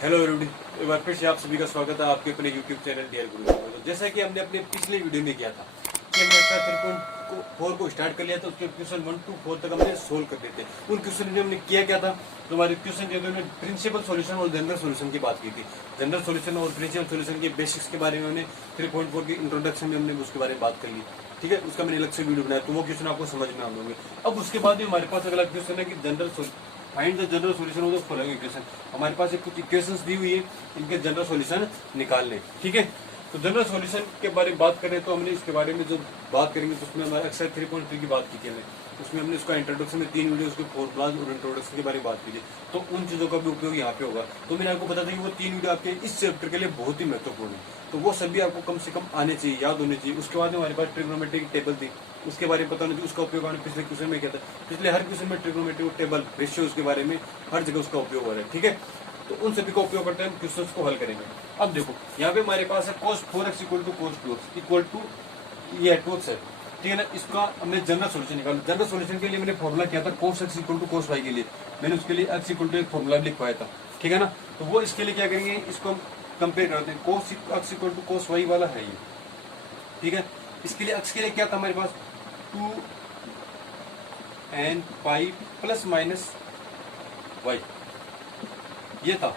Hello everybody, एक बार फिर से आप सभी का स्वागत है आपके अपने यूट्यूब चैनल डियर गुरु में। तो जैसा कि हमने अपने पिछले वीडियो में किया था कि हमने एक्स्ट्रा 3.4 को स्टार्ट कर लिया था, उसके क्वेश्चन 1 to 4 तक हमने सोल्व कर देते। उन क्वेश्चन में हमने किया क्या था, तो हमारे क्वेश्चन के अंदर प्रिंसिपल सॉल्यूशन और जनरल सॉल्यूशन की बात की थी। जनरल सॉल्यूशन और प्रिंसिपल सॉल्यूशन के बेसिक्स के बारे में हमने 3.4 की इंट्रोडक्शन में हमने उसके बारे में बात कर ली। ठीक है, उसका मैंने अलग से वीडियो बनाया, तो वो क्वेश्चन आपको समझ में आ होंगे। अब उसके बाद भी हमारे पास अगला क्वेश्चन है कि general find the general solution of the following equation. हमारे पास कुछ इक्वेशंस दी हुई है, इनके जनरल सॉल्यूशन निकालने। ठीक है, तो जनरल सॉल्यूशन के बारे में बात करें तो हमने इसके बारे में जो बात करेंगे तो उसमें हमारे एक्सरसाइज 3.3 की बात की थी हमने। उसमें हमने उसका इंट्रोडक्शन में 3 वीडियो उसके फॉर्मूलाज और इंट्रोडक्शन के बारे में बात की थी। तो उन चीजों का भी उपयोग यहाँ पे होगा। तो मैंने आपको बता दें कि वो 3 वीडियो आपके इस चैप्टर के लिए बहुत ही महत्वपूर्ण है, तो वो सभी आपको कम से कम आने चाहिए, याद होने चाहिए। उसके बाद हमारे पास ट्रिग्नोमेट्री टेबल थी, उसके बारे में पता नहीं, उसका उपयोग हमने पिछले क्वेश्चन में किया था। पिछले हर क्वेश्चन में ट्रिग्नोमेट्री टेबल रेशियो के बारे में हर जगह उसका उपयोग हो रहा है। ठीक है, तो उन सभी का उपयोग करते हैं हम क्वेश्चन को हल करेंगे। अब देखो यहाँ पे हमारे पास है cos 4x equal to cos 2x equal to ये 2x है। ठीक है ना, इसका हमने जनरल सॉल्यूशन निकाला। जनरल सॉल्यूशन के लिए मैंने फॉर्मूला किया था cos x equal to cos y के लिए। मैंने उसके लिए x इक्वल टू एक फॉर्मूला लिखवाया था। ठीक है ना, तो वो इसके लिए क्या करेंगे, इसको हम कंपेयर करते हैं। cos x equal to cos y वाला है ये। ठीक है, इसके लिए x के लिए क्या था हमारे पास 2n pi plus minus y, ये था।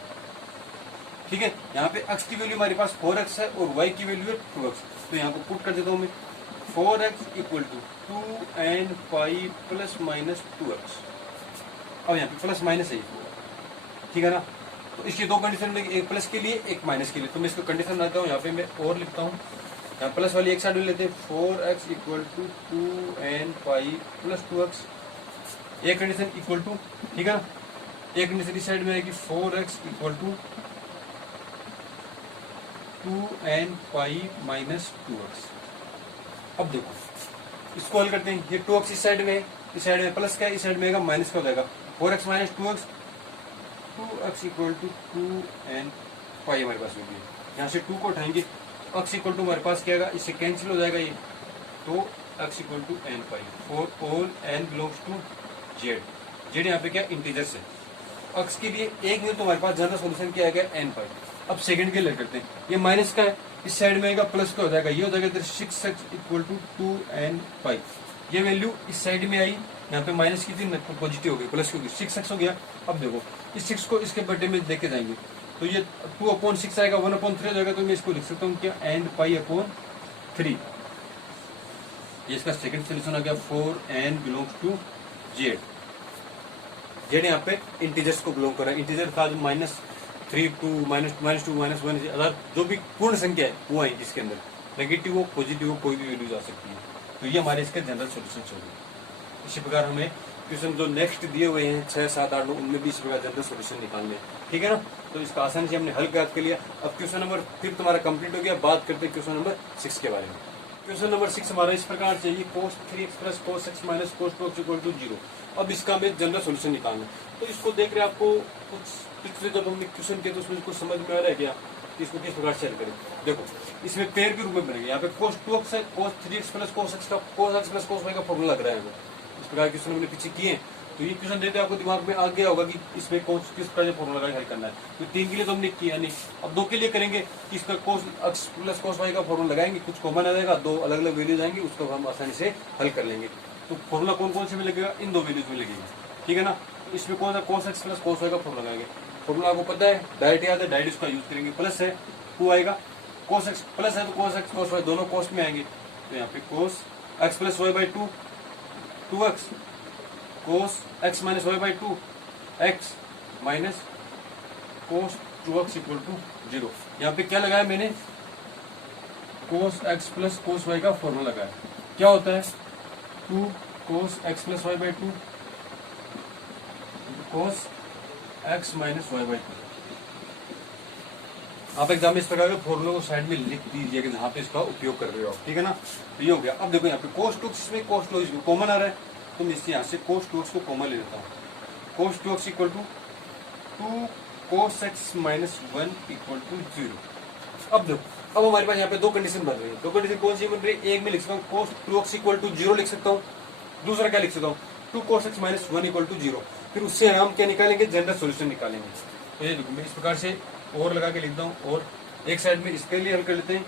ठीक है, यहाँ पे x की वैल्यू हमारे पास 4x है और y की वैल्यू है 2x। तो यहाँ को पुट कर देता हूँ मैं, 4x equal to 2n pi plus minus 2x। अब यहाँ पे प्लस माइनस है, ठीक है ना। तो इसकी दो कंडीशन में, एक प्लस के लिए एक माइनस के लिए। तो मैं इसको कंडीशन बनाता हूँ, यहाँ पे मैं और लिखता हूँ। यहाँ प्लस वाली एक साइड में लेते हैं, 4x equal to 2n pi plus 2x, एक कंडीशन इक्वल टू। ठीक है ना, एक कंडीशन इस साइड में आएगी 4x equal to 2n pi minus 2x। अब देखो इसको हल करते हैं। ये 2x इस साइड में है, इस साइड में प्लस का है, इस साइड में आएगा माइनस का हो जाएगा। 4x minus 2x, 2x equal to 2n पाई हमारे पास होगी। यहाँ से 2 को उठाएंगे, x इक्वल टू हमारे पास क्या आएगा, इससे कैंसिल हो जाएगा ये। तो x equal to n pi, for all n belongs to z। z यहाँ पे क्या इंटीजर से, x के लिए एक में तो हमारे पास जनरल सॉल्यूशन क्या आएगा n पाई। अब सेकंड के लिए करते हैं, ये माइनस का है, इस साइड में आएगा प्लस का हो जाएगा, ये हो जाएगा इधर 6x इक्वल टू 2n पाई। ये वैल्यू इस साइड में आई, यहाँ पे माइनस की थी तो पॉजिटिव हो गई, प्लस की हो गई, 6x हो गया। अब देखो इस 6 को इसके बटे में देके जाएंगे तो ये 2/6 आएगा, 1/3 हो जाएगा। तो मैं इसको लिख सकता हूँ क्या, n पाई अपॉन 3। ये इसका सेकंड सोल्यूशन आ गया, 4n belongs to z। z यहाँ पे इंटीजर्स को बिलोंग कर रहा है। इंटीजर था जो -3 2 -2 -1, अगर जो भी पूर्ण संख्या है वो आएगी इसके अंदर, नेगेटिव हो पॉजिटिव हो कोई भी वैल्यू जा सकती है। तो ये हमारे इसके जनरल सॉल्यूशन होंगे। इसी प्रकार हमें क्वेश्चन जो नेक्स्ट दिए हुए हैं 6 7 8 9, उनमें भी इस प्रकार जनरल सॉल्यूशन निकालने। ठीक है ना, तो इसका आसानी से हमने हल कर लिया। अब क्वेश्चन नंबर 5 तुम्हारा कंप्लीट हो गया। बात करते हैं क्वेश्चन नंबर 6 के बारे में। क्वेश्चन नंबर 6 हमारा इस प्रकार चाहिए, cos 3x plus cos x minus cos 2x equal to 0। अब इसका हमें जनरल सॉल्यूशन निकालना। तो इसको देख रहे आपको कुछ पिछले जब हमने क्वेश्चन किया तो उसमें कुछ समझ में आ रहा है क्या, इसको किस प्रकार से हल करें। देखो इसमें पेयर के रूप में बनेगा। यहाँ पे cos 2x है, cos 3x plus cos x का cos x plus cos y का फॉर्मूला लग रहा है हमें। इस प्रकार क्वेश्चन हमने पीछे किए, तो ये क्वेश्चन देते आपको दिमाग में आ गया होगा कि इसमें कौन किस प्रकार से फॉर्मूला हल करना है। तो 3 के लिए तो हमने किया नहीं, अब 2 के लिए करेंगे कि इसका cos x plus cos y का फॉर्मूला लगाएंगे, कुछ कॉमन आ जाएगा, 2 अलग अलग वैल्यूज आएंगे, उसको हम आसानी से हल कर लेंगे। तो फॉर्मूला कौन कौन से में लगेगा, इन 2 वैल्यूज में लगेगा। ठीक है ना, तो इसमें कौन सा cos x plus cos y का फॉर्मूला लगाएंगे। फॉर्मूला आपको पता है, डायरेक्ट याद है, डायरेक्ट उसका यूज करेंगे। प्लस है 2 आएगा, cos x प्लस है तो cos x cos y दोनों कॉस्ट में आएंगे। तो यहाँ पे cos x plus y by 2 2x, cos x minus y by 2 x minus cos 2x equal to 0। यहाँ पे क्या लगाया मैंने, cos x plus cos y का फॉर्मूला लगाया। क्या होता है 2 cos x plus y by 2 cos x minus y by 2। आप एग्जाम में इस प्रकार के फॉर्मूले को साइड में लिख दीजिए कि जहाँ पे इसका उपयोग कर रहे हो, ठीक है ना। तो ये हो गया। अब देखो यहाँ पे cos 2x इसमें cos 2x इसमें कॉमन आ रहा है, तो मैं इससे यहाँ से cos 2x को कॉमन ले लेता हूँ। cos 2x equal to 2 cos x minus 1 equal to 0। अब देखो अब हमारे पास यहाँ पे 2 कंडीशन बन रही है। 2 कंडीशन कौन सी बन रही है, एक में लिख सकता हूँ cos 2x इक्वल टू 0 लिख सकता हूँ, दूसरा क्या लिख सकता हूँ 2 cos x minus 1 equal to 0। फिर उससे हम क्या निकालेंगे, जनरल सॉल्यूशन निकालेंगे। तो ये देखो मैं इस प्रकार से और लगा के लिखता हूँ, और एक साइड में इसके लिए हल कर लेते हैं,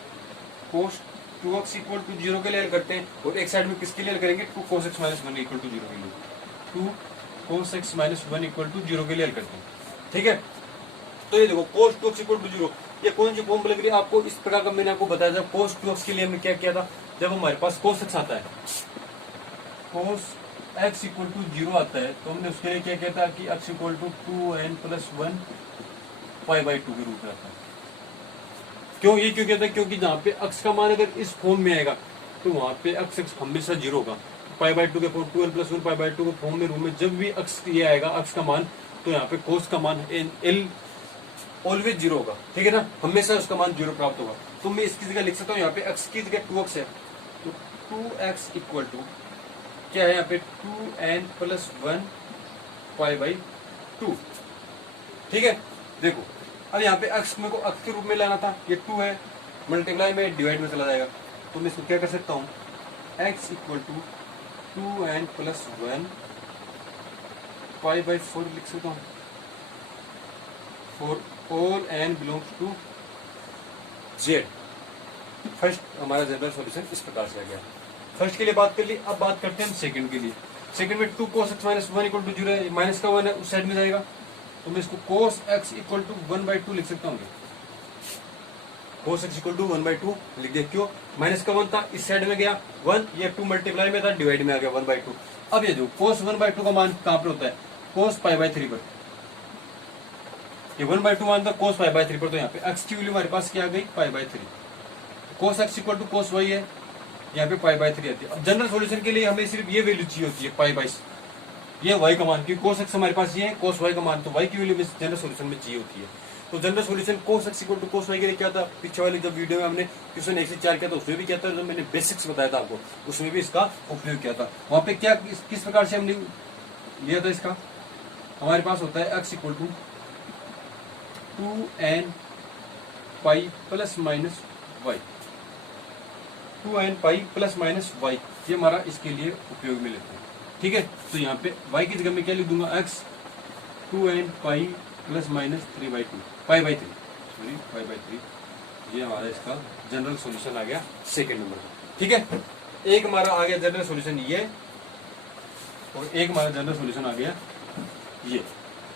कोस 2x इक्वल टू 0 के लिए हल करते हैं, और एक साइड में किसके लिए हल करेंगे, 2 cos x minus 1 equal to 0 के लिए, 2 cos x minus 1 equal to 0 के लिए हल करते हैं। ठीक है, तो ये देखो cos 2x इक्वल टू 0, ये कौन सी फॉर्म लग रही है आपको, इस प्रकार का मैंने आपको बताया था। cos 2x के लिए हमने क्या किया था, जब हमारे पास cos x आता है, cos x इक्वल टू 0 आता है, तो हमने उसके लिए क्या किया था कि x equal to 2n plus 1 pi by 2 के रूप में आता है। क्यों ये क्यों कहता है, क्योंकि जहाँ पे x का मान अगर इस फॉर्म में आएगा तो वहाँ पे x हमेशा 0 होगा, पाई बाई 2 के form 2n plus 1 pi by 2 के फॉर्म में रूप में जब भी x ये आएगा x का मान, तो यहाँ पे cos का मान l ऑलवेज 0 होगा। ठीक है ना, हमेशा उसका मान 0 प्राप्त होगा। तो मैं इसकी जगह लिख सकता हूँ, यहाँ पे x की जगह 2x है, तो 2x इक्वल टू क्या है यहाँ पे 2n प्लस 1 पाई बाई 2। ठीक है, देखो अब यहाँ पे x मेरे को x के रूप में लाना था, ये 2 है, मल्टीप्लाई में डिवाइड में चला जाएगा, तो मैं इसको क्या कर सकता हूँ, x equal to 2n plus 1 pi by 4 लिख सकता हूँ, for all n belongs to z। First हमारा जनरल सॉल्यूशन इस प्रकार से आ गया। फर्स्ट के लिए बात कर ली, अब बात करते हैं हम सेकंड के लिए। सेकंड में 2 cos x minus 1 equal to 0 है, माइनस का 1 है उस साइड में जाएगा, तो मैं इसको cos x इक्वल टू 1/2 लिख सकता हूँ। cos x इक्वल टू 1/2 लिख दिया, क्यों, माइनस का 1 था इस साइड में गया 1, ये 2 मल्टीप्लाई में था डिवाइड में आ गया 1/2। अब ये जो cos 1/2 का मान कहाँ पर होता है, cos π/3 पर, ये 1/2 मान था cos π/3 पर, तो यहाँ पे x की वैल्यू हमारे पास क्या आ गई, π/3। cos x equal to cos y है, यहाँ पे π/3 आती है। अब जनरल सॉल्यूशन के लिए हमें सिर्फ ये वैल्यू चाहिए होती है π/, ये y का मान, क्योंकि cos x हमारे पास ये है, cos y का मान, तो y की वैल्यू जनरल सॉल्यूशन में चाहिए होती है। तो general solution cos x equal to cos y के लिए क्या था, पीछे वाली जब वीडियो में हमने क्वेश्चन 1 से 4 किया था उसमें भी किया था, जो मैंने बेसिक्स बताया था आपको उसमें भी इसका उपयोग किया था। वहां पे क्या किस प्रकार से हमने लिया था इसका, हमारे पास होता है x equal to 2n pi plus minus y, 2n pi plus minus y, ये हमारा इसके लिए उपयोग में लेते हैं। ठीक है, तो यहाँ पे y की जगह में क्या लिख दूंगा, x 2n pi plus minus 3/2 π/3, sorry π/3, ये हमारा इसका जनरल सॉल्यूशन आ गया सेकंड नंबर का। ठीक है, एक हमारा आ गया जनरल सॉल्यूशन ये, और एक हमारा जनरल सॉल्यूशन आ गया ये।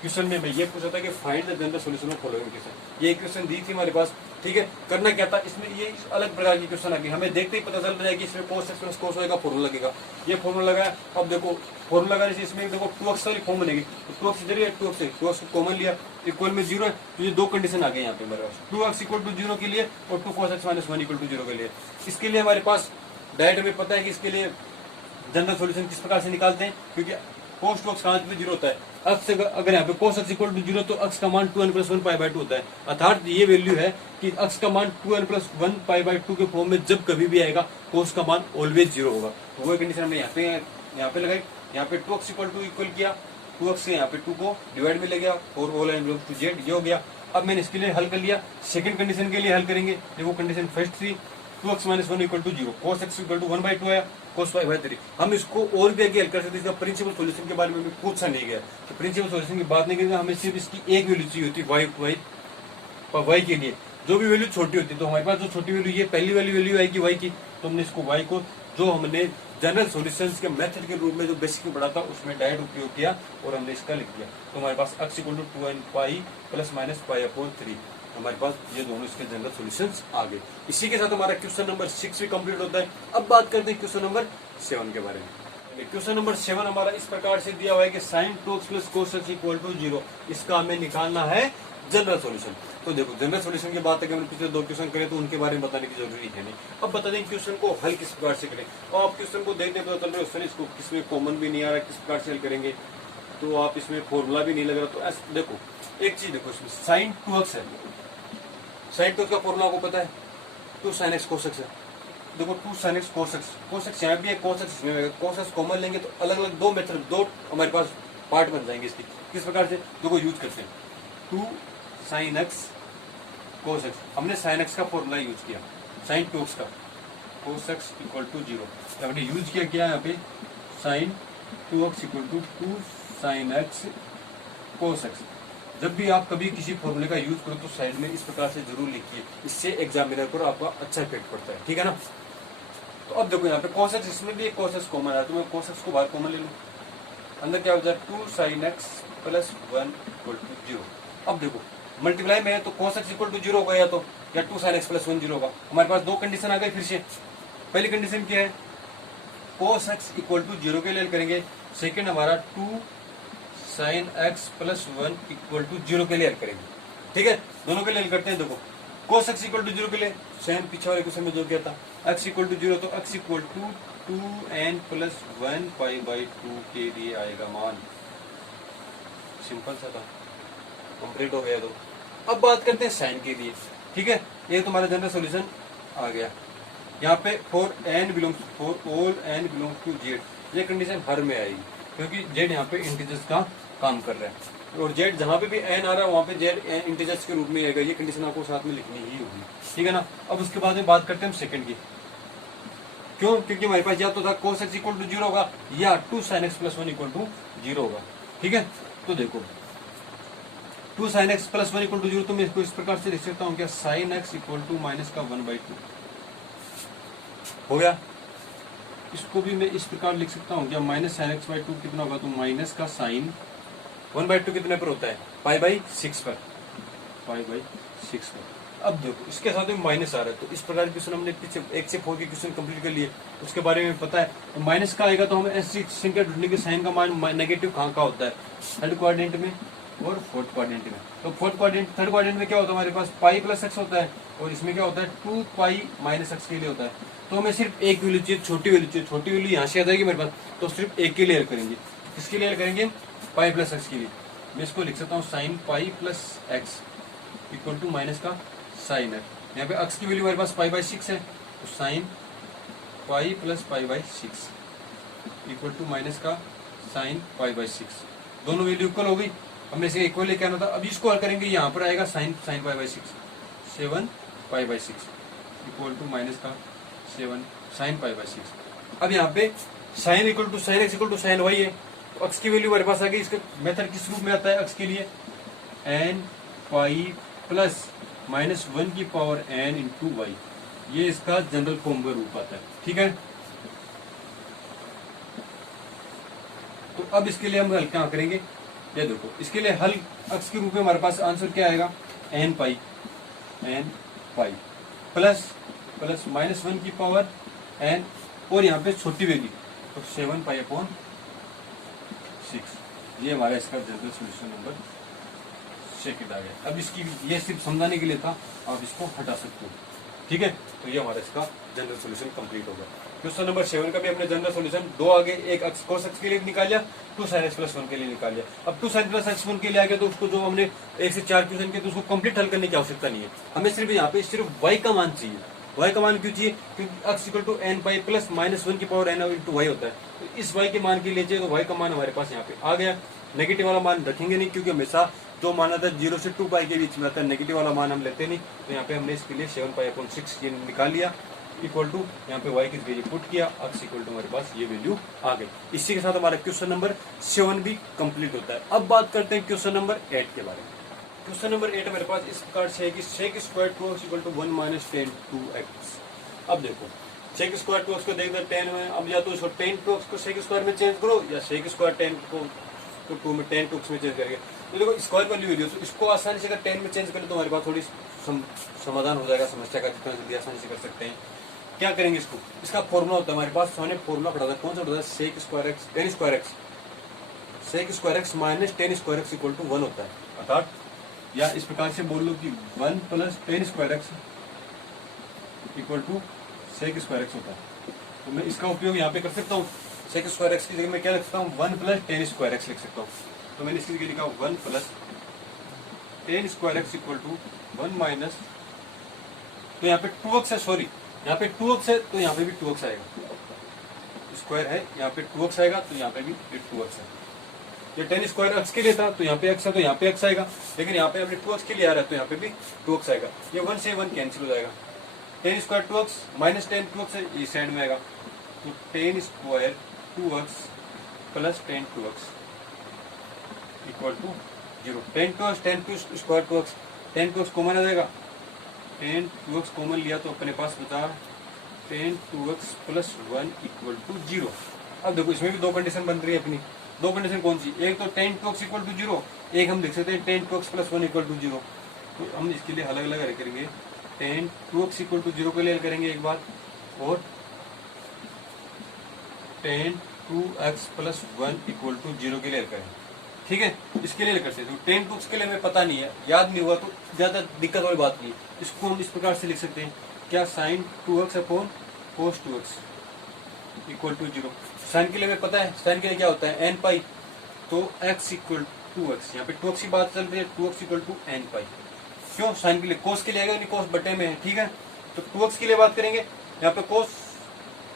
क्वेश्चन में मैं ये पूछा था कि find the general solution of following question, ये क्वेश्चन दी थी हमारे पास। ठीक है, करना क्या था, इसमें ये अलग प्रकार की क्वेश्चन आ गई, हमें देखते ही पता चल रहा है कि इसमें cos x plus cos y का फॉर्मूला लगेगा, ये फॉर्मूला लगाया। अब देखो फॉर्मूला लगाने से इसमें देखो 2x वाली फॉर्म बनेगी, तो 2x इधर है, 2x को कॉमन लिया, इक्वल में 0 है, तो ये दो कंडीशन आ गई यहाँ पे हमारे पास, 2x इक्वल टू 0 के लिए और 2 cos x minus 1 equal to 0 के लिए। इसके लिए हमारे पास डायरेक्ट हमें पता है कि इसके लिए जनरल सॉल्यूशन किस प्रकार से निकालते हैं, क्योंकि cos 2x कहाँ पे 0 होता है, x अगर यहाँ पे cos x इक्वल टू 0 तो x का मान 2n प्लस 1 π/2 होता है, अर्थात ये वैल्यू है कि x का मान 2n प्लस 1 π/2 के फॉर्म में जब कभी भी आएगा cos का मान ऑलवेज 0 होगा। तो वो कंडीशन हमने यहाँ पे लगाई, यहाँ पे 2x इक्वल किया, 2x से यहाँ पे 2 को डिवाइड में ले गया, और all n belongs to z, ये हो गया। अब मैंने इसके लिए हल कर लिया, सेकंड कंडीशन के लिए हल करेंगे, देखो कंडीशन फर्स्ट थी 2x minus 1 equal to 0, cos x equal to 1/2 आया, cos y/3। हम इसको और भी आगे हल कर सकते हैं, इसका प्रिंसिपल सॉल्यूशन के बारे में भी पूछा नहीं गया, तो प्रिंसिपल सॉल्यूशन की बात नहीं करेंगे, हमें सिर्फ इसकी एक वैल्यू चाहिए होती है y के लिए। जो भी वैल्यू छोटी होती है, तो हमारे पास जो छोटी वैल्यू ये पहली वाली वैल्यू आएगी y की, तो हमने इसको y को जो हमने जनरल सॉल्यूशंस के मेथड के रूप में जो बेसिक में पढ़ा था उसमें डायरेक्ट उपयोग किया और हमने इसका लिख दिया। तो हमारे पास x equal to 2n pi plus minus π/3, हमारे पास ये दोनों इसके जनरल सॉल्यूशंस आ गए। इसी के साथ हमारा क्वेश्चन नंबर 6 भी कंप्लीट होता है। अब बात करते हैं क्वेश्चन नंबर 7 के बारे में। क्वेश्चन नंबर 7 हमारा इस प्रकार से दिया हुआ है कि sin 2x plus cos x equal to 0, इसका हमें निकालना है जनरल सॉल्यूशन। तो देखो जनरल सॉल्यूशन की बात है कि हमने पिछले 2 क्वेश्चन करे तो उनके बारे में बताने की जरूरी है नहीं। अब बता दें क्वेश्चन को हल किस प्रकार से करें, और आप क्वेश्चन को देखने पता चल रहा है उससे इसको किसमें कॉमन भी नहीं आ रहा, किस प्रकार से हल करेंगे, तो आप इसमें फॉर्मूला भी नहीं लग रहा। तो ऐसे देखो एक चीज देखो, इसमें sin 2x है, sin 2x का फॉर्मूला आपको पता है 2 sin x cos x है। देखो 2 sin x cos x यहाँ भी है, cos x इसमें है, cos x कॉमन लेंगे तो अलग अलग दो मेथड, दो हमारे पास पार्ट बन जाएंगे इसकी। किस प्रकार से देखो यूज करते हैं, 2 sin x cos x, हमने sin x का फॉर्मूला यूज किया, sin 2x का cos x इक्वल टू 0, हमने यूज किया क्या यहाँ पे sin 2x equal to 2 sin x cos x। जब भी आप कभी किसी फॉर्मूले का यूज करो तो साइड में इस प्रकार से जरूर लिखिए, इससे एग्जामिनर पर आपका अच्छा इफेक्ट पड़ता है, ठीक है ना। तो अब देखो यहाँ पे cos x, इसमें भी cos x कॉमन है तो मैं cos x को बाहर कॉमन ले लूँ, अंदर क्या हो जाए 2 sin x plus 1 equal to 0। अब देखो मल्टीप्लाई में है तो cos x इक्वल टू 0 होगा, या 2 sin x प्लस 1 0 होगा। हमारे पास दो कंडीशन आ गई फिर से। पहली कंडीशन क्या है, cos x इक्वल टू 0 के लिए करेंगे। सेकेंड हमारा 2 sin x plus 1 equal to 0 के लिए करेंगे, ठीक है। दोनों के लिए करते हैं। देखो cos x इक्वल टू 0 के लिए सेम पीछे वाले क्वेश्चन में जो किया था, x इक्वल टू 0 तो x equal to 2n plus 1 pi by 2 के लिए आएगा मान। सिंपल सा था, कंप्लीट हो गया। तो अब बात करते हैं साइन के लिए, ठीक है। ये तुम्हारा जनरल सॉल्यूशन आ गया। यहाँ पे for n belongs for all n belongs to z, ये कंडीशन हर में आएगी क्योंकि z यहाँ पे इंटीजर्स का काम कर रहा है और z जहाँ पे भी n आ रहा है वहाँ पे z इंटीजर्स के रूप में आएगा। ये कंडीशन आपको साथ में लिखनी ही होगी, ठीक है ना। अब उसके बाद में बात करते हैं हम सेकंड की। क्यों? क्योंकि हमारे पास या तो था cos x इक्वल टू 0 होगा या 2 sin x plus 1 equal to 0 होगा, ठीक है। तो देखो 2 sin x plus 1 equal to 0, तो मैं इसको इस प्रकार से लिख सकता हूँ क्या, sin x equal to minus का 1/2 हो गया। इसको भी मैं इस प्रकार लिख सकता हूँ क्या, माइनस साइन एक्स बाई 2 कितना होगा, तो माइनस का साइन 1/2 कितने पर होता है, π/6 पर, π/6 पर। अब देखो इसके साथ में माइनस आ रहा है, तो इस प्रकार के क्वेश्चन हमने पीछे 1 से 4 के क्वेश्चन कंप्लीट कर लिए, उसके बारे में पता है। तो माइनस का आएगा तो हमें ऐसी संख्या ढूंढने की साइन का मान नेगेटिव कहाँ का होता है, थर्ड क्वाड्रेंट में और फोर्थ क्वाड्रेंट में। तो फोर्थ क्वाड्रेंट थर्ड क्वाड्रेंट में क्या होता है, हमारे पास पाई प्लस एक्स होता है और इसमें क्या होता है 2 पाई माइनस एक्स के लिए होता है। तो हमें सिर्फ एक वैल्यू चाहिए, छोटी वैल्यू चाहिए, छोटी वैल्यू यहाँ से आ जाएगी मेरे पास, तो सिर्फ एक के लिए करेंगे। किसके लिए करेंगे, पाई प्लस एक्स के लिए। मैं इसको लिख सकता हूँ sine pi plus x equal to minus का साइन एक्स। यहाँ पे एक्स की वैल्यू हमारे पास π/6 है, तो sine pi plus π/6 equal to minus का साइन π/6। दोनों वैल्यू इक्वल हो गई, हमने इसे इक्वल लेके आना था। अब इसको हल करेंगे, यहाँ पर आएगा साइन π/6 7 π/6 इक्वल टू माइनस का 7 साइन π/6। अब यहाँ पे sine equal to sine x equal to sine y है, तो एक्स की वैल्यू हमारे पास आ गई। इसका मेथड किस रूप में आता है एक्स के लिए, एन पाई प्लस माइनस 1 की पावर n इंटू वाई, ये इसका जनरल फॉर्म का रूप आता है, ठीक है। तो अब इसके लिए हम हल क्या करेंगे, ये देखो इसके लिए हल एक्स के रूप में हमारे पास आंसर क्या आएगा, n पाई प्लस माइनस 1 की पावर n और यहाँ पे छोटी वैल्यू तो 7 पाई/6। ये हमारा इसका जनरल सोल्यूशन नंबर सेकंड आ गया। अब इसकी ये सिर्फ समझाने के लिए था, आप इसको हटा सकते हो, ठीक है। तो ये हमारा इसका जनरल सॉल्यूशन कंप्लीट हो गया। क्वेश्चन नंबर 7 का भी हमने जनरल सॉल्यूशन दो आगे, एक cos x के लिए निकाल लिया, 2 sin x प्लस 1 के लिए निकाल लिया। अब 2 sin प्लस x 1 के लिए आ गया, तो उसको जो हमने 1 से 4 क्वेश्चन के, तो उसको कंप्लीट हल करने की आवश्यकता नहीं है। हमें सिर्फ यहाँ पे सिर्फ y का मान चाहिए। y का मान क्यों चाहिए, क्योंकि x equal to n pi plus minus 1 की पावर n इंटू वाई होता है। तो इस y के मान के लिए चाहिए, तो y का मान हमारे पास यहाँ पे आ गया। नेगेटिव वाला मान रखेंगे नहीं, क्योंकि हमेशा जो मान आता है 0 से 2 पाई के बीच में आता है, नेगेटिव वाला मान हम लेते नहीं। तो यहाँ पे हमने इसके लिए 7 पाई/6 ये निकाल लिया, इक्वल टू यहाँ पे y की वैल्यू पुट किया, x इक्वल टू हमारे पास ये वैल्यू आ गई। इसी के साथ हमारा क्वेश्चन नंबर 7 भी कंप्लीट होता है। अब बात करते हैं क्वेश्चन नंबर 8 के बारे में। क्वेश्चन नंबर 8 मेरे पास इस प्रकार से है कि sec square 2x equal to 1 minus 10 2x। अब देखो sec स्क्वायर 2x को देख 10 में, अब या तो इसको 10 2x को sec स्क्वायर में चेंज करो, या sec स्क्वायर 10 को 2 में 10 2x में चेंज करेंगे। तो देखो स्क्वायर वैल्यू तो इसको आसानी से अगर 10 में चेंज करें तो हमारे पास थोड़ी समाधान हो जाएगा समस्या का, जितना जल्दी आसानी से कर सकते हैं। क्या करेंगे इसको, इसका फॉर्मूला होता है हमारे पास, हमने फॉर्मूला पढ़ा था, कौन सा पढ़ा था, sec square x tan square x minus tan square x equal to 1 होता है। अर्थात या इस प्रकार से बोल लो कि 1 plus tan square x equal to sec square x होता है। तो मैं इसका उपयोग यहाँ पे कर सकता हूँ। sec स्क्वायर x की जगह मैं क्या लिख सकता हूँ, 1 प्लस tan स्क्वायर x लिख सकता हूँ। तो मैंने इसकी जगह लिखा 1 plus tan square x equal to 1 minus, तो यहाँ पे 2x है, सॉरी यहाँ पे 2x है, तो यहाँ पे भी 2x आएगा, स्क्वायर है यहाँ पे 2x आएगा, तो यहाँ पे भी 2x है। ये tan स्क्वायर x के लिए था, तो यहाँ पे x है, तो यहाँ पे x आएगा, लेकिन यहाँ पे हमने 2x के लिए आ रहा है, तो यहाँ पे भी 2x आएगा। ये 1 से 1 कैंसिल हो जाएगा, tan square 2x minus tan 2x है, इस साइड में आएगा, तो tan square 2x plus tan 2x equal to zero. Tan two square two x, tan two x common आ जाएगा, टेन टू एक्स कॉमन लिया तो अपने पास बचा tan two x plus one equal to zero. अब देखो इसमें भी दो कंडीशन बन रही है अपनी, दो कंडीशन कौन सी, एक तो tan two x equal to zero, एक हम देख सकते हैं tan two x plus one equal to zero. तो हम इसके लिए अलग अलग करेंगे, tan two x equal to zero के लिए करेंगे एक बार, और tan two x plus one equal to zero के लिए करेंगे। ठीक है, इसके लिए करते हैं। तो टेन टू एक्स के लिए हमें पता नहीं है, याद नहीं हुआ तो ज्यादा दिक्कत वाली बात नहीं। इसको हम इस प्रकार से लिख सकते हैं, क्या sine two x upon cos two x equal to zero. Sine के लिए हमें पता है, साइन के लिए क्या होता है एन पाई, तो एक्स इक्वल टू एक्स, यहाँ पे टू एक्स की बात चल रही है, two x equal to n pi. क्यों, साइन के लिए कोस के लिए आएगा नहीं, कोस बटे में है। ठीक है, तो टू एक्स के लिए बात करेंगे, यहाँ पे कोस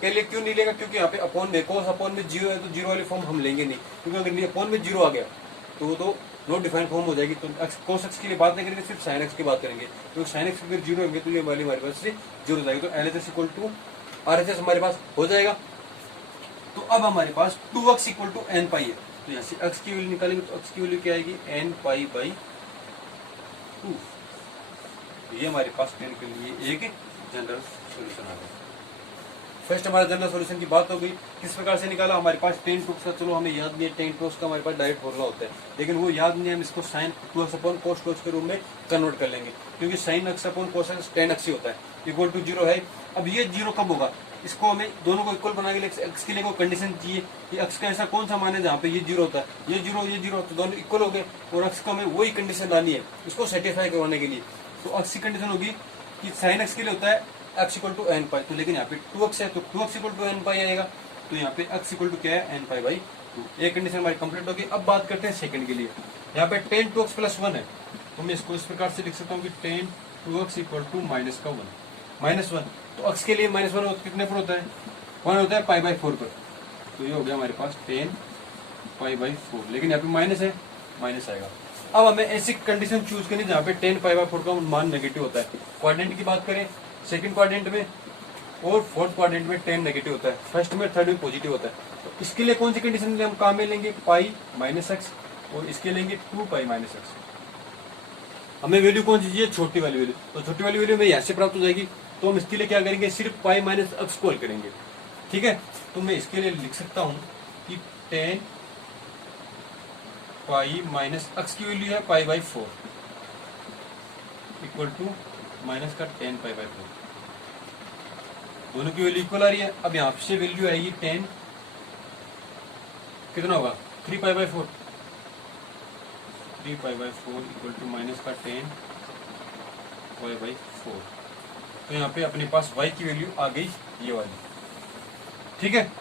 के लिए क्यों नहीं लेगा, क्योंकि यहाँ पे अपॉन में, कोस अपॉन में जीरो है, तो जीरो वाली फॉर्म हम लेंगे नहीं, क्योंकि अगर अपॉन में जीरो आ गया तो वो तो नॉट डिफाइंड फॉर्म हो जाएगी। तो कोस एक्स के लिए बात नहीं करेंगे, सिर्फ साइन एक्स की बात करेंगे, क्योंकि साइन एक्स अगर जीरो होंगे तो ये वाली हमारे पास से जीरो हो जाएगी। तो L H S equal to R H S हमारे पास हो जाएगा। तो अब हमारे पास two x equal to n pi है, तो यहाँ से एक्स की वैल्यू निकालेंगे, तो एक्स की वैल्यू क्या आएगी, एन पाई बाई टू। ये हमारे पास टेन के लिए एक जनरल सोल्यूशन आ गया। फर्स्ट हमारा जनरल सॉल्यूशन की बात हो गई, किस प्रकार से निकाला, हमारे पास टेन टू का, चलो हमें याद नहीं है, टेन टू का हमारे पास डायरेक्ट फॉर्मूला होता है, लेकिन वो याद नहीं है, हम इसको sine two x upon cos two x के रूप में कन्वर्ट कर लेंगे, क्योंकि sine x upon cos x tan x ही होता है, इक्वल टू जीरो है। अब ये जीरो कब होगा, इसको हमें दोनों को इक्वल बनाने के लिए एक्स के लिए कोई कंडीशन चाहिए कि एक्स का ऐसा कौन सा मान है जहाँ पे ये जीरो होता है, ये जीरो तो दोनों इक्वल हो गए, और एक्स को हमें वही कंडीशन लानी है इसको सेटिस्फाई करवाने के लिए। तो एक्स की कंडीशन होगी कि साइन एक्स के लिए होता है x equal to n pi, तो लेकिन यहाँ पे टू एक्स है तो two x equal to n pi आएगा, तो यहाँ पे एक्स इक्वल टू क्या है एन पाई बाई टू। एक कंडीशन हमारी कंप्लीट होगी। अब बात करते हैं सेकंड के लिए, यहाँ पे tan two x plus one है, तो मैं इसको इस प्रकार से लिख सकता हूँ कि tan two x equal to minus का वन, माइनस वन, तो एक्स के लिए माइनस वन कितने पर होता है, वन होता है पाई बाई फोर पर, तो ये हो गया हमारे पास टेन पाई बाई फोर, लेकिन यहाँ पे माइनस है, माइनस आएगा। अब हमें ऐसी कंडीशन चूज करनी जहाँ पे टेन पाई बाई फोर का मान नेगेटिव होता है। क्वाड्रेंट की बात करें, सेकंड क्वाड्रेंट में और फोर्थ क्वाड्रेंट में टेन नेगेटिव होता है, फर्स्ट में थर्ड में पॉजिटिव होता है। तो इसके लिए कौन सी कंडीशन हम काम में लेंगे, पाई माइनस एक्स, और इसके लेंगे टू पाई माइनस एक्स। हमें वैल्यू कौन सी चाहिए, छोटी वाली वैल्यू, तो छोटी वाली वैल्यू हमें यहाँ से प्राप्त हो जाएगी, तो हम इसके लिए क्या करेंगे, सिर्फ पाई माइनस एक्स को हल करेंगे। ठीक है, तो मैं इसके लिए लिख सकता हूँ कि टेन पाई माइनस एक्स की वैल्यू है pi by four equal to minus का टेन पाई बाई फोर, दोनों की वैल्यू इक्वल आ रही है। अब यहाँ से वैल्यू आएगी टेन, कितना होगा three pi by four, three pi by four equal to minus का टेन पाई बाई फोर, तो यहाँ पे अपने पास y की वैल्यू आ गई ये वाली। ठीक है,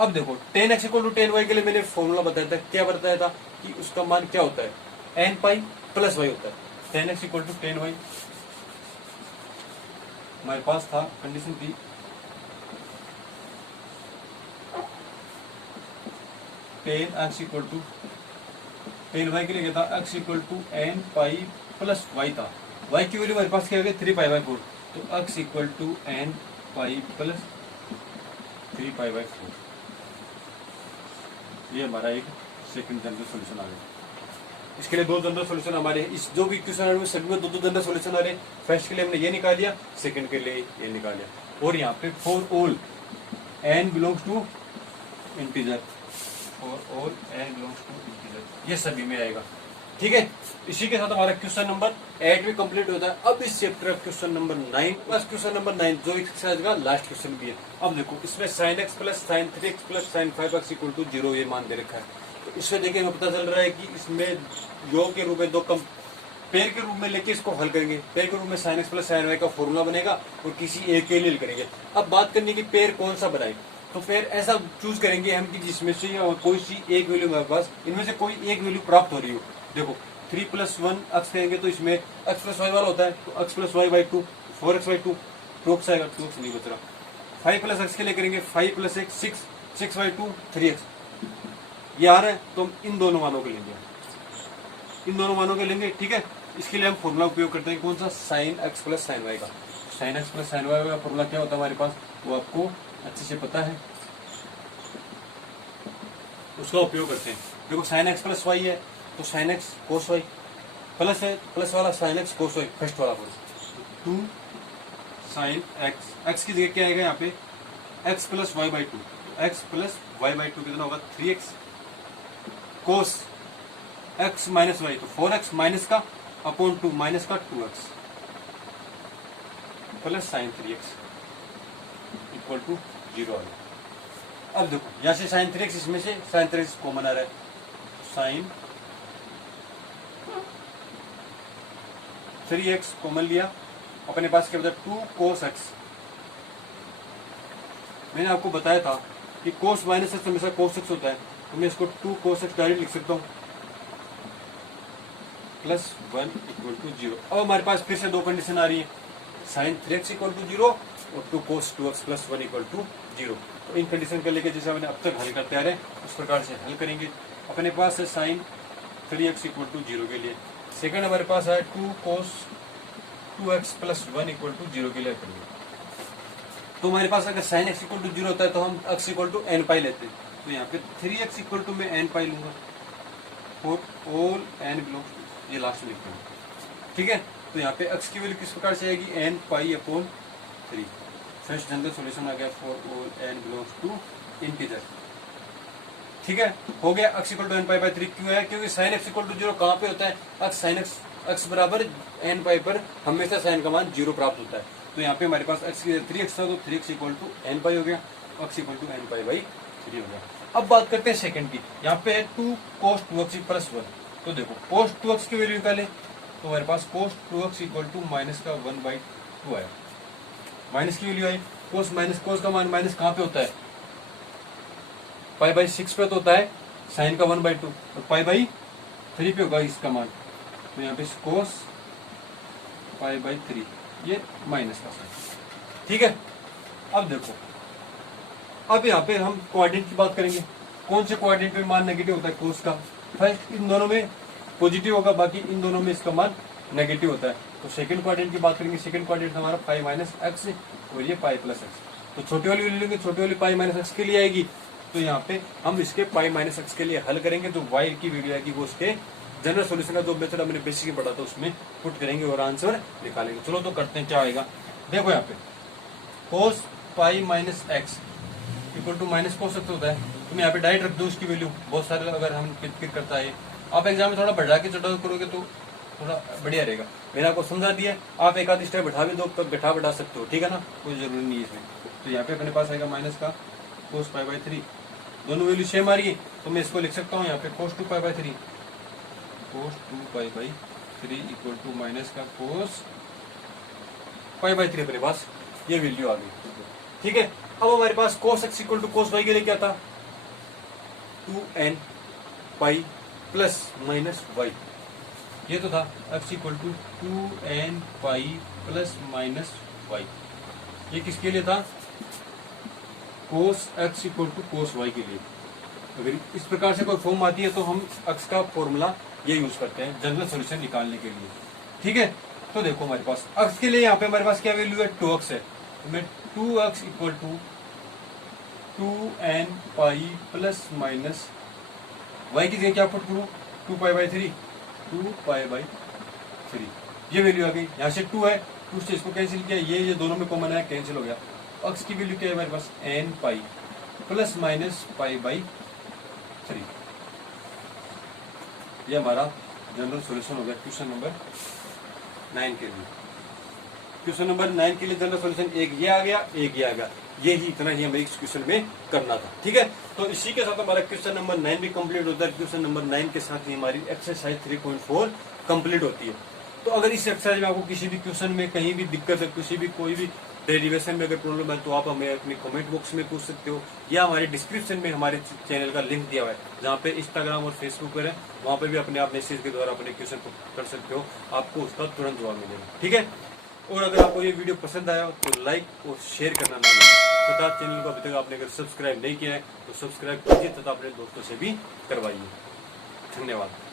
अब देखो tan x equal to tan y के लिए मैंने फॉर्मूला बताया था, क्या बताया था कि उसका मान क्या होता है, एन पाई प्लस वाई होता है। Tan x equal to tan y हमारे पास था, कंडीशन थी tan x equal to tan y के लिए क्या था, x equal to n pi plus y था, वाई की वैल्यू हमारे पास क्या हो गया थ्री पाई बाई फोर, तो x equal to n pi plus three pi by four, ये हमारा एक सेकंड जनरल सॉल्यूशन आ गया। इसके लिए दो जनरल सॉल्यूशन हमारे, इस जो भी क्वेश्चन में सभी में दो दो जनरल सॉल्यूशन आ रहे हैं। फर्स्ट के लिए हमने ये निकाल लिया, सेकंड के लिए ये निकाल लिया, और यहाँ पे for all n belongs to integer, for all n belongs to integer, ये सभी में आएगा। ठीक है, इसी के साथ हमारा क्वेश्चन नंबर 8 भी कंप्लीट होता है। अब इस चैप्टर का क्वेश्चन नंबर 9, बस क्वेश्चन नंबर 9 जो एक्सरसाइज का लास्ट क्वेश्चन भी है। अब देखो इसमें sine x plus sine three x plus sine five x equal to zero ये मान दे रखा है। तो इससे देखिए हमें पता चल रहा है कि इसमें योग के रूप में दो कम पेयर के रूप में लेके इसको हल करेंगे। पेयर के रूप में sine x plus sine y का फॉर्मूला बनेगा और किसी एक के लिए करेंगे। अब बात करने की पेयर कौन सा बनाए, तो पेयर ऐसा चूज करेंगे हम कि जिसमें से कोई सी एक वैल्यू हमारे पास इनमें से कोई एक वैल्यू प्राप्त हो रही हो। देखो 3 प्लस 1 एक्स करेंगे तो इसमें एक्स प्लस वाई वाला होता है, तो x plus y by two, 4x by two, 2x आएगा, 2x नहीं बच रहा। 5 प्लस एक्स के लिए करेंगे 5 plus x 6, 6 by two 3x, ये आ रहा है, तो हम इन दोनों मानों के लेंगे, इन दोनों मानों के लेंगे। ठीक है, इसके लिए हम फॉर्मूला उपयोग करते हैं कौन सा, sine x plus sine y का। Sine x plus sine y का फॉर्मूला क्या होता है हमारे पास, वो आपको अच्छे से पता है, उसका उपयोग करते हैं। देखो साइन एक्स प्लस वाई है, तो sine x cos y, plus है प्लस वाला sine x cos y first वाला फोर्स, 2 साइन एक्स, एक्स की जगह क्या आएगा यहाँ पे x plus y by two, x plus y by two कितना होगा 3x, cos x minus Y तो 4x माइनस का अपॉन 2 माइनस का 2x plus sine 3x equal to 0 आ गया। अब देखो यहाँ से साइन 3x, इसमें से साइन 3x कॉमन आ रहा है, साइन 3x कॉमन लिया, अपने पास क्या बचा 2 कोस x। मैंने आपको बताया था कि कोस माइनस एक्स हमेशा कोस एक्स होता है, तो मैं इसको 2 कोस एक्स डायरेक्ट लिख सकता हूँ प्लस 1 इक्वल टू 0। अब हमारे पास फिर से दो कंडीशन आ रही है, साइन 3x इक्वल टू 0 और 2 कोस 2x प्लस 1 इक्वल टू 0। तो इन कंडीशन को लेकर जैसे हमने अब तक हल करते आ रहे हैं उस प्रकार से हल करेंगे। अपने पास है साइन 3x इक्वल टू 0 के लिए, सेकंड हमारे पास है 2 कोस 2x प्लस 1 इक्वल टू 0 के लिए करेंगे। तो हमारे पास अगर साइन x इक्वल टू 0 होता है तो हम x equal to n pi लेते हैं, तो यहाँ पे 3x इक्वल टू मैं n पाई लूंगा for all n belongs to, ये लास्ट में लिखते हैं, ठीक है। तो यहाँ पे x की वैल्यू किस प्रकार से आएगी n pi upon 3, first general solution आ गया for all n belongs to integer, ठीक है। हो गया x equal to n pi by 3, क्यों है क्योंकि साइन x इक्वल टू 0 कहाँ पे होता है, x साइन x बराबर n पाई पर हमेशा साइन का मान 0 प्राप्त होता है। तो यहाँ पे हमारे पास x की 3x था तो 3x इक्वल टू n पाई हो गया, x equal to n pi by 3 हो गया। अब बात करते हैं सेकंड की, यहाँ पे है 2 cos 2x प्लस 1, तो देखो cos 2x की वैल्यू निकाले तो हमारे पास cos 2x equal to minus का 1 बाई 2 आया, माइनस की वैल्यू आई, cos माइनस cos का मान माइनस कहाँ पे होता है, पाई बाई 6 पे तो होता है, साइन का 1 बाई 2 तो पाई बाई 3 पे होगा इसका मान, तो यहाँ पे cos पाई बाई 3 ये माइनस का साइन, ठीक है। अब देखो अब यहाँ पे हम कोऑर्डिनेट की बात करेंगे, कौन से कोऑर्डिनेट में मान नेगेटिव होता है कोस का, फर्स्ट इन दोनों में पॉजिटिव होगा, बाकी इन दोनों में इसका मान नेगेटिव होता है। तो सेकंड कोऑर्डिनेट की बात करेंगे, सेकंड कोऑर्डिनेट हमारा पाई माइनस एक्स और ये पाई प्लस एक्स, तो छोटी वाली वैल्यू लेंगे, छोटी वाली पाई माइनस एक्स के लिए आएगी, तो यहाँ पे हम इसके पाई माइनस एक्स के लिए हल करेंगे, तो वाई की वैल्यू आएगी वो उसके जनरल सॉल्यूशन का जो मेथड हमने बेसिक में पढ़ा था उसमें पुट करेंगे और आंसर निकालेंगे। चलो तो करते हैं क्या आएगा, देखो यहाँ पे cos pi minus x equal to minus cos x होता है, तुम यहाँ पे डायरेक्ट रख दो उसकी वैल्यू, बहुत सारे अगर हम पिक करता है, आप एग्जाम में थोड़ा बढ़ा के चढ़ा करोगे तो थोड़ा बढ़िया रहेगा। मैंने आपको समझा दिया, आप एक आधी स्टेप बैठा भी दो तो बैठा सकते हो, ठीक है ना, कोई जरूरी नहीं है इसमें। तो यहाँ पे अपने पास आएगा माइनस का कोस पाई बाई 3, दोनों वैल्यू सेम आ रही है तो मैं इसको लिख सकता हूँ यहाँ पे cos 2 pi by 3, cos 2 pi by 3 equal to minus का कोस पाई बाई 3 अपने पास ये वैल्यू आ गई, ठीक है। अब हमारे पास cos x equal to cos y के लिए क्या था 2n pi plus minus y, ये तो था x equal to 2n pi plus minus y, ये किसके लिए था cos x equal to cos y के लिए। अगर इस प्रकार से कोई फॉर्म आती है तो हम एक्स का फॉर्मूला ये यूज करते हैं जनरल सॉल्यूशन निकालने के लिए, ठीक है। तो देखो हमारे पास एक्स के लिए यहाँ पे हमारे पास क्या वैल्यू है 2x है, तो मैं 2x equal to 2n pi plus minus y की जगह क्या पुट करूँ 2 पाई बाई 3, 2 पाई बाई 3 ये वैल्यू आ गई। यहाँ से 2 है, 2 से इसको कैंसिल किया, ये दोनों में कॉमन है कैंसिल हो गया। एक्स की वैल्यू क्या है हमारे पास n pi plus minus pi by 3, ये हमारा जनरल सॉल्यूशन हो गया क्वेश्चन नंबर 9 के लिए। क्वेश्चन नंबर 9 के लिए जनरल सॉल्यूशन एक ये आ गया, एक ये आ गया, ये ही इतना ही हमें इस क्वेश्चन में करना था, ठीक है। तो इसी के साथ हमारा क्वेश्चन नंबर 9 भी कंप्लीट होता है। क्वेश्चन नंबर 9 के साथ ही हमारी एक्सरसाइज 3.4 कंप्लीट होती है। तो अगर इस एक्सरसाइज में आपको किसी भी क्वेश्चन में कहीं भी दिक्कत है, किसी भी कोई भी डेरिवेशन में अगर प्रॉब्लम है तो आप हमें अपने कमेंट बॉक्स में पूछ सकते हो, या हमारे डिस्क्रिप्शन में हमारे चैनल का लिंक दिया हुआ है जहाँ पे इंस्टाग्राम और फेसबुक पर है, वहाँ पे भी अपने आप मैसेज के द्वारा अपने क्वेश्चन को कर सकते हो, आपको उसका तुरंत जवाब मिलेगा, ठीक है। और अगर आपको ये वीडियो पसंद आया तो लाइक और शेयर करना ना भूलें तथा चैनल को अभी तक आपने अगर सब्सक्राइब नहीं किया है तो सब्सक्राइब कीजिए तथा अपने दोस्तों से भी करवाइए। धन्यवाद।